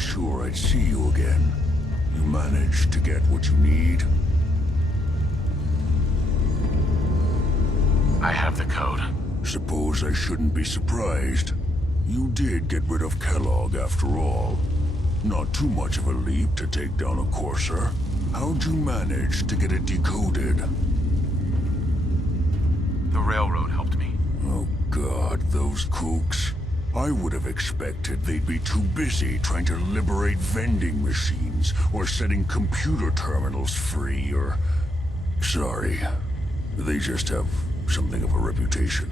sure I'd see you again. You managed to get what you need? I have the code. Suppose I shouldn't be surprised. You did get rid of Kellogg after all. Not too much of a leap to take down a Courser. How'd you manage to get it decoded? The railroad helped me. Oh God, those kooks. I would have expected they'd be too busy trying to liberate vending machines or setting computer terminals free or... Sorry. They just have something of a reputation.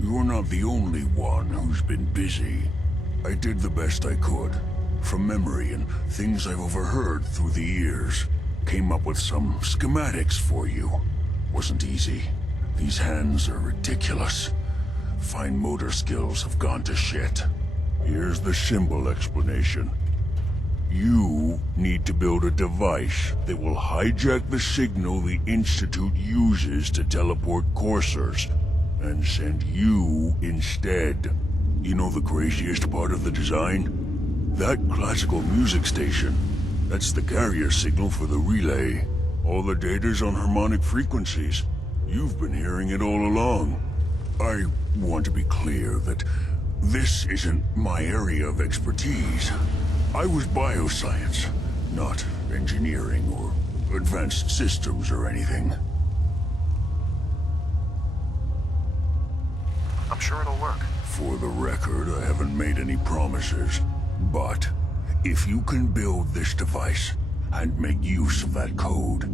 You're not the only one who's been busy. I did the best I could. From memory and things I've overheard through the years. Came up with some schematics for you. Wasn't easy. These hands are ridiculous. Fine motor skills have gone to shit. Here's the simple explanation. You need to build a device that will hijack the signal the Institute uses to teleport coursers, and send you instead. You know the craziest part of the design? That classical music station. That's the carrier signal for the relay. All the data's on harmonic frequencies. You've been hearing it all along. I want to be clear that this isn't my area of expertise. I was bioscience, not engineering or advanced systems or anything. I'm sure it'll work. For the record, I haven't made any promises. But if you can build this device and make use of that code,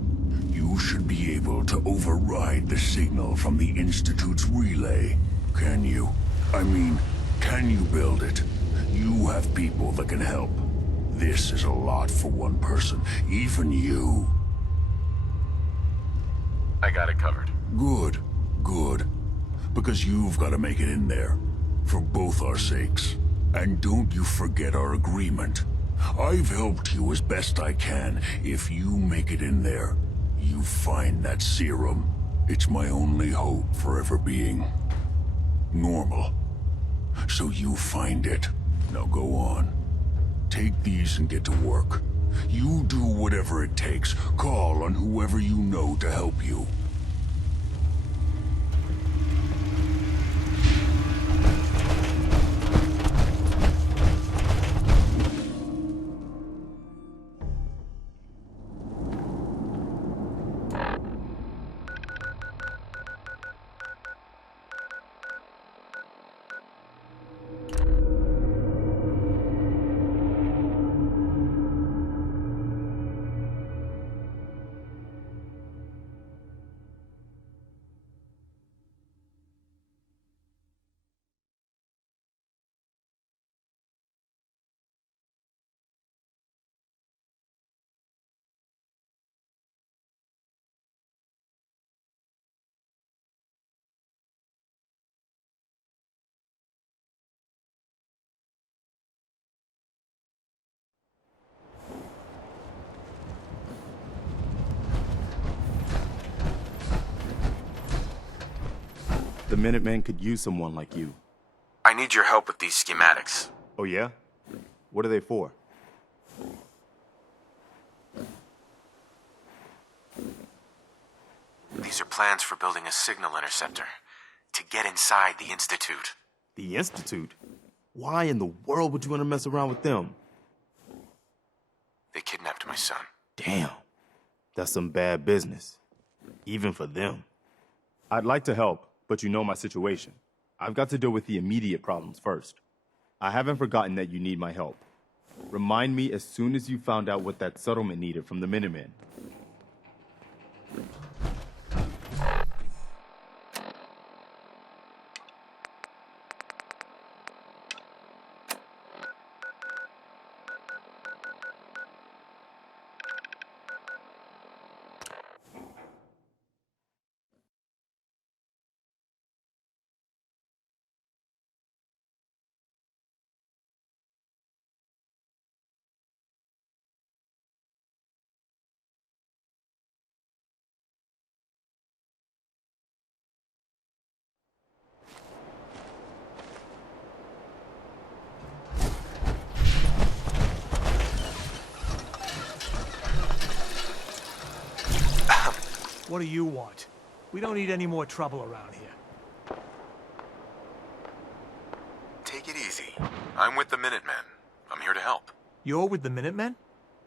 you should be able to override the signal from the Institute's relay. Can you? I mean, can you build it? You have people that can help. This is a lot for one person, even you. I got it covered. Good, good. Because you've got to make it in there. For both our sakes. And don't you forget our agreement. I've helped you as best I can. If you make it in there, you find that serum. It's my only hope for ever being normal. So you find it. Now go on. Take these and get to work. You do whatever it takes. Call on whoever you know to help you. The Minutemen could use someone like you. I need your help with these schematics. Oh yeah? What are they for? These are plans for building a signal interceptor to get inside the Institute. The Institute? Why in the world would you want to mess around with them? They kidnapped my son. Damn. That's some bad business. Even for them. I'd like to help, but you know my situation. I've got to deal with the immediate problems first. I haven't forgotten that you need my help. Remind me as soon as you found out what that settlement needed from the Minutemen. What do you want? We don't need any more trouble around here. Take it easy. I'm with the Minutemen. I'm here to help. You're with the Minutemen?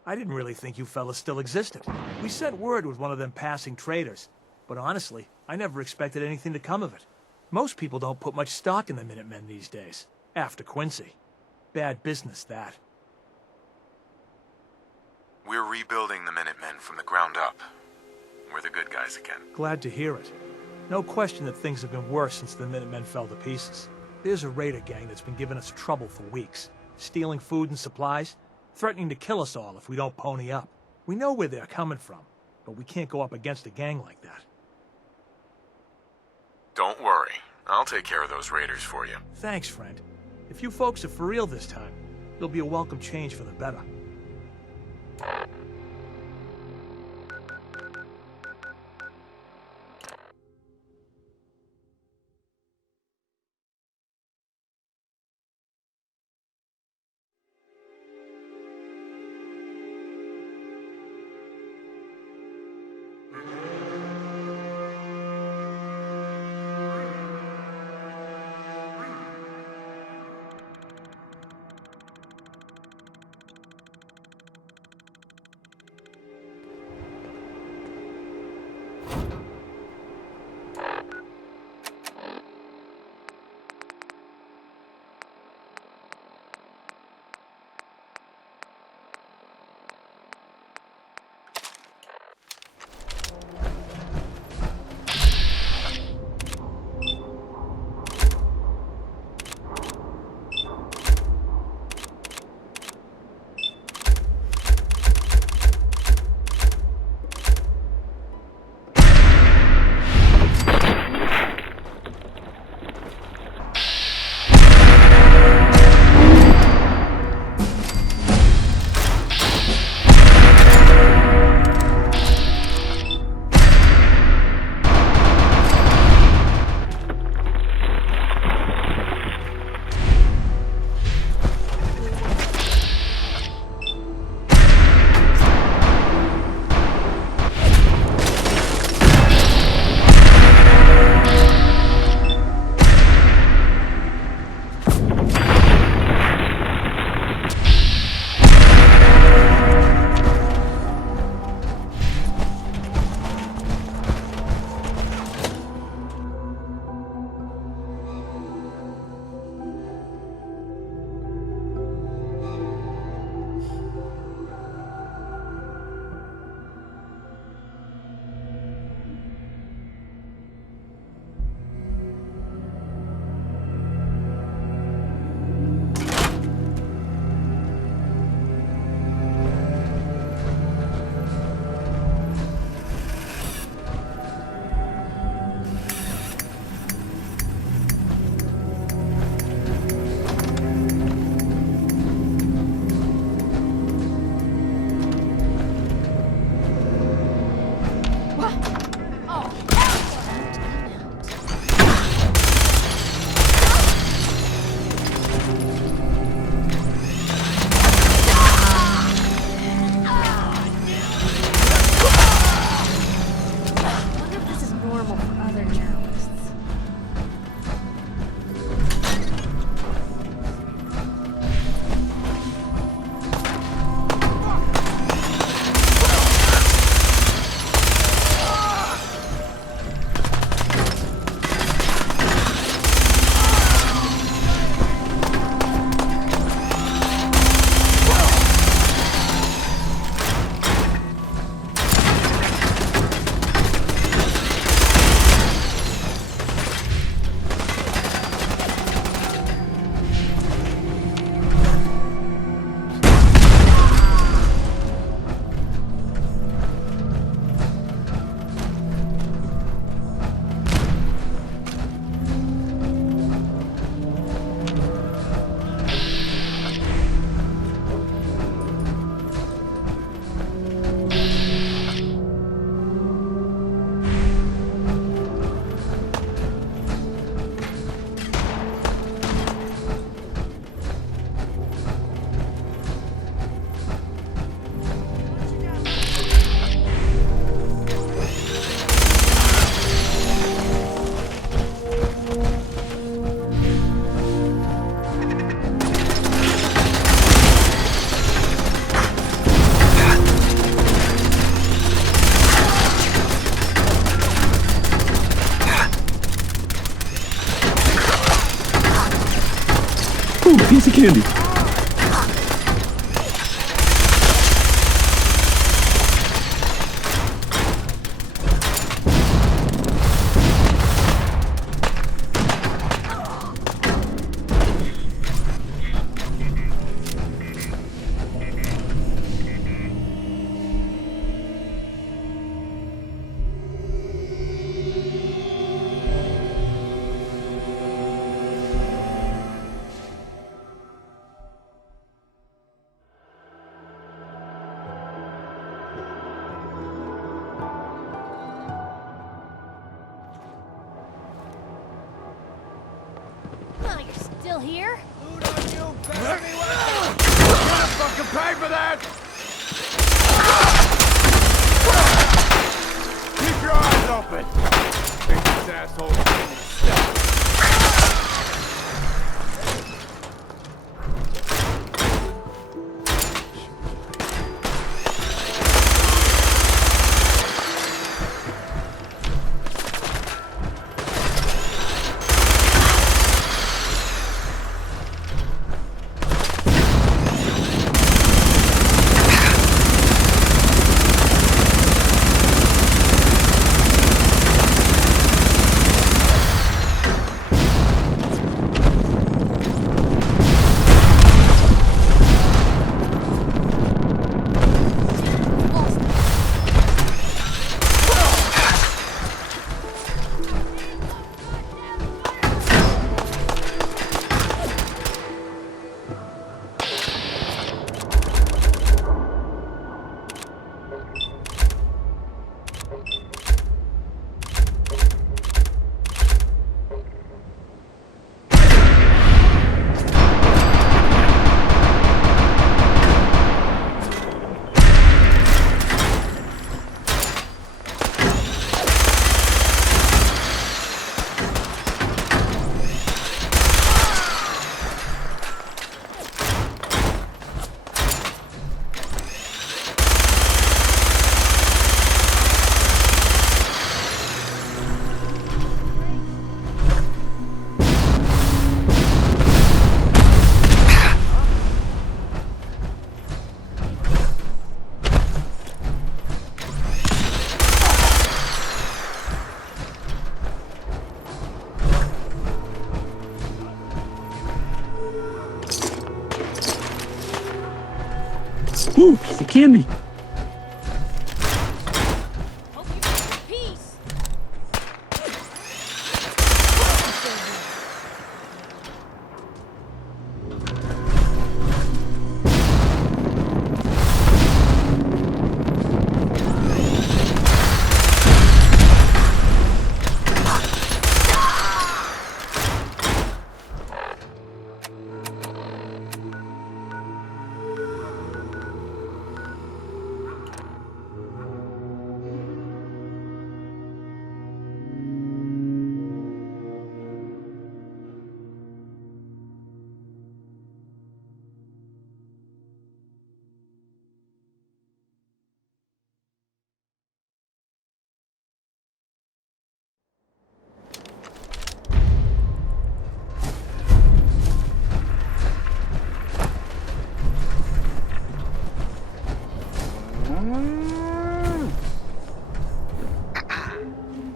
I didn't really think you fellas still existed. We sent word with one of them passing traders. But honestly, I never expected anything to come of it. Most people don't put much stock in the Minutemen these days. After Quincy. Bad business, that. We're rebuilding the Minutemen from the ground up. We're the good guys again. Glad to hear it. No question that things have been worse since the Minutemen fell to pieces. There's a raider gang that's been giving us trouble for weeks. Stealing food and supplies, threatening to kill us all if we don't pony up. We know where they're coming from, but we can't go up against a gang like that. Don't worry. I'll take care of those raiders for you. Thanks, friend. If you folks are for real this time, it'll be a welcome change for the better. Candy. Oh, you're still here? Fucking pay for that! Keep your eyes open! Think this asshole. Ooh, piece of candy. Hope you got your piece.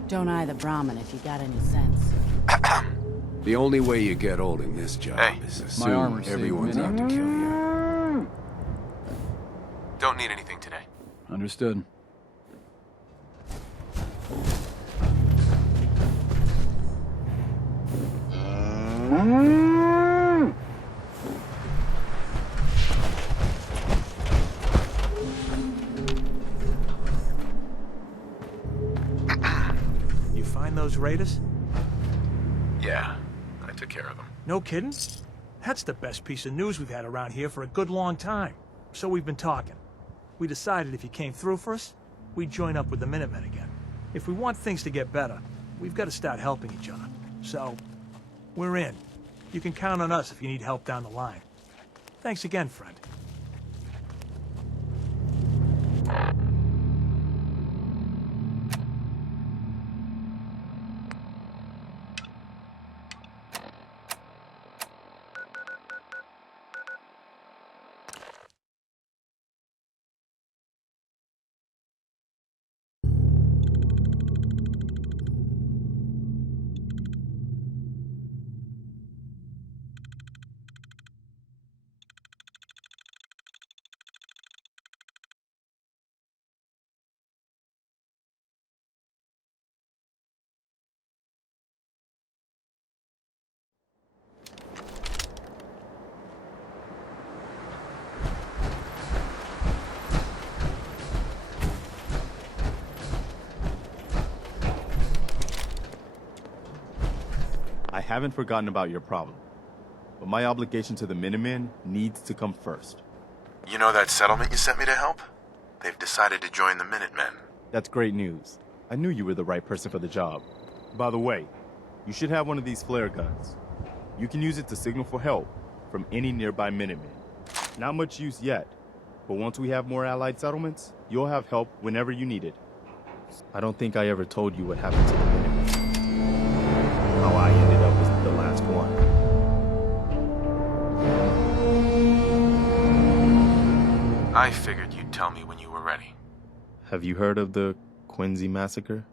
Don't eye the Brahmin if you got any sense. The only way you get old in this job Hey. is My assume armor's everyone's saved out to me. kill you. Don't need anything today. Understood. You find those raiders? Yeah, I took care of them. No kidding? That's the best piece of news we've had around here for a good long time. So we've been talking. We decided if you came through for us, we'd join up with the Minutemen again. If we want things to get better, we've got to start helping each other. So, we're in. You can count on us if you need help down the line. Thanks again, friend. haven't forgotten about your problem, but my obligation to the Minutemen needs to come first. You know that settlement you sent me to help? They've decided to join the Minutemen. That's great news. I knew you were the right person for the job. By the way, you should have one of these flare guns. You can use it to signal for help from any nearby Minutemen. Not much use yet, but once we have more allied settlements, you'll have help whenever you need it. I don't think I ever told you what happened to the Minutemen. How I ended up as the last one. I figured you'd tell me when you were ready. Have you heard of the Quincy massacre?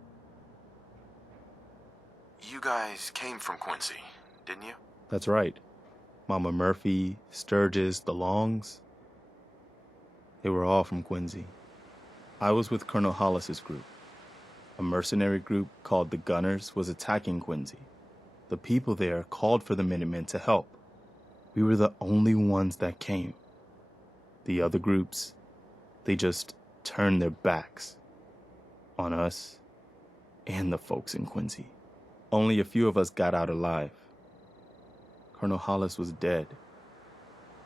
You guys came from Quincy, didn't you? That's right. Mama Murphy, Sturgis, the Longs. They were all from Quincy. I was with Colonel Hollis's group. A mercenary group called the Gunners was attacking Quincy. The people there called for the Minutemen to help. We were the only ones that came. The other groups, they just turned their backs on us and the folks in Quincy. Only a few of us got out alive. Colonel Hollis was dead,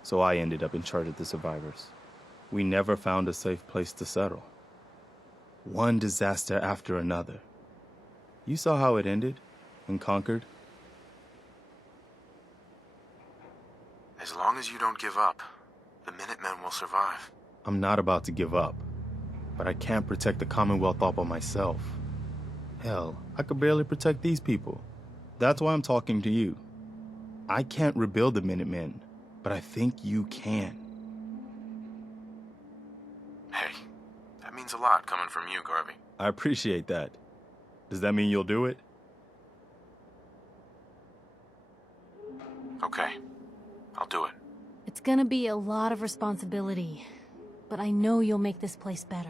so I ended up in charge of the survivors. We never found a safe place to settle. One disaster after another. You saw how it ended in Concord. As long as you don't give up, the Minutemen will survive. I'm not about to give up, but I can't protect the Commonwealth all by myself. Hell, I could barely protect these people. That's why I'm talking to you. I can't rebuild the Minutemen, but I think you can. Hey, that means a lot coming from you, Garvey. I appreciate that. Does that mean you'll do it? Okay, I'll do it. It's gonna be a lot of responsibility, but I know you'll make this place better.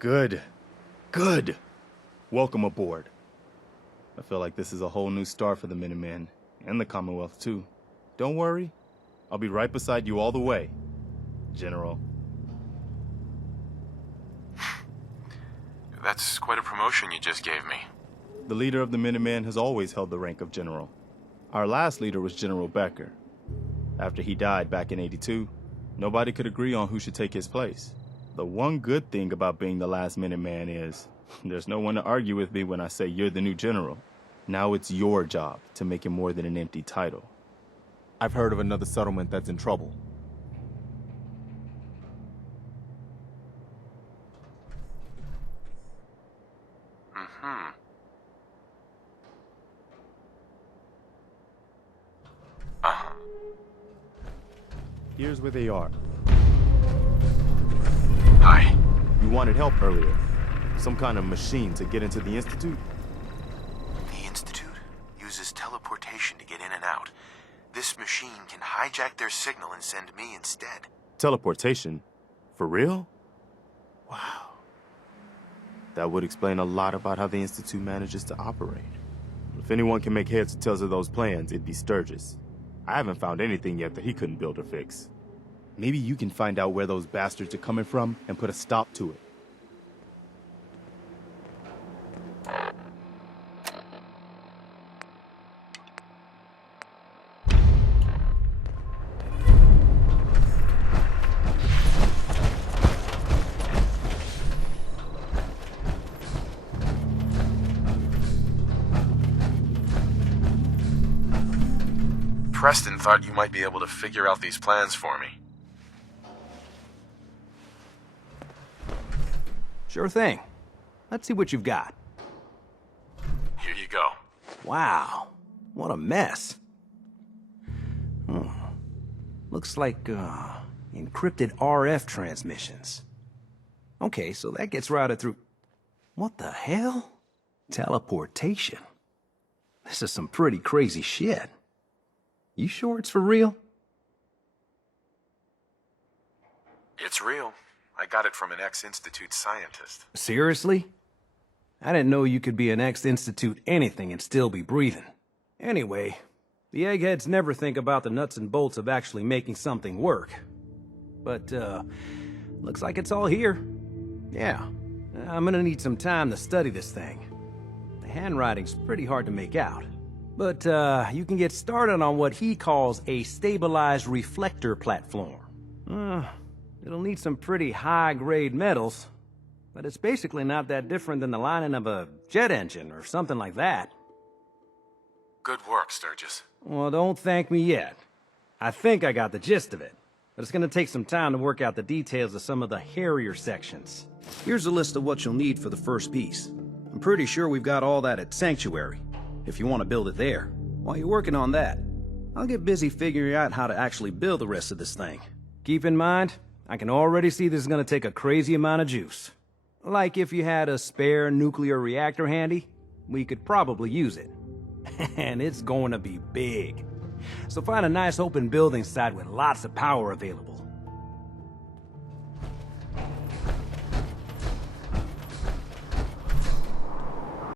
Good. Good. Welcome aboard. I feel like this is a whole new start for the Minutemen, and the Commonwealth, too. Don't worry. I'll be right beside you all the way, General. That's quite a promotion you just gave me. The leader of the Minutemen has always held the rank of General. Our last leader was General Becker. After he died back in '82, nobody could agree on who should take his place. The one good thing about being the last Minuteman is there's no one to argue with me when I say you're the new general. Now it's your job to make it more than an empty title. I've heard of another settlement that's in trouble. Here's where they are. Hi. You wanted help earlier. Some kind of machine to get into the Institute? The Institute uses teleportation to get in and out. This machine can hijack their signal and send me instead. Teleportation? For real? Wow. That would explain a lot about how the Institute manages to operate. If anyone can make heads or tails of those plans, it'd be Sturgis. I haven't found anything yet that he couldn't build or fix. Maybe you can find out where those bastards are coming from and put a stop to it. Preston thought you might be able to figure out these plans for me. Sure thing. Let's see what you've got. Here you go. Wow, what a mess. Looks like, encrypted RF transmissions. Okay, so that gets routed through... What the hell? Teleportation. This is some pretty crazy shit. You sure it's for real? It's real. I got it from an ex-Institute scientist. Seriously? I didn't know you could be an ex-Institute anything and still be breathing. Anyway, the eggheads never think about the nuts and bolts of actually making something work. But, looks like it's all here. Yeah, I'm gonna need some time to study this thing. The handwriting's pretty hard to make out, But, you can get started on what he calls a stabilized reflector platform. It'll need some pretty high-grade metals, but it's basically not that different than the lining of a jet engine or something like that. Good work, Sturgis. Well, don't thank me yet. I think I got the gist of it, but it's gonna take some time to work out the details of some of the hairier sections. Here's a list of what you'll need for the first piece. I'm pretty sure we've got all that at Sanctuary, if you want to build it there. While you're working on that, I'll get busy figuring out how to actually build the rest of this thing. Keep in mind, I can already see this is gonna take a crazy amount of juice. Like if you had a spare nuclear reactor handy, we could probably use it. And it's going to be big. So find a nice open building site with lots of power available.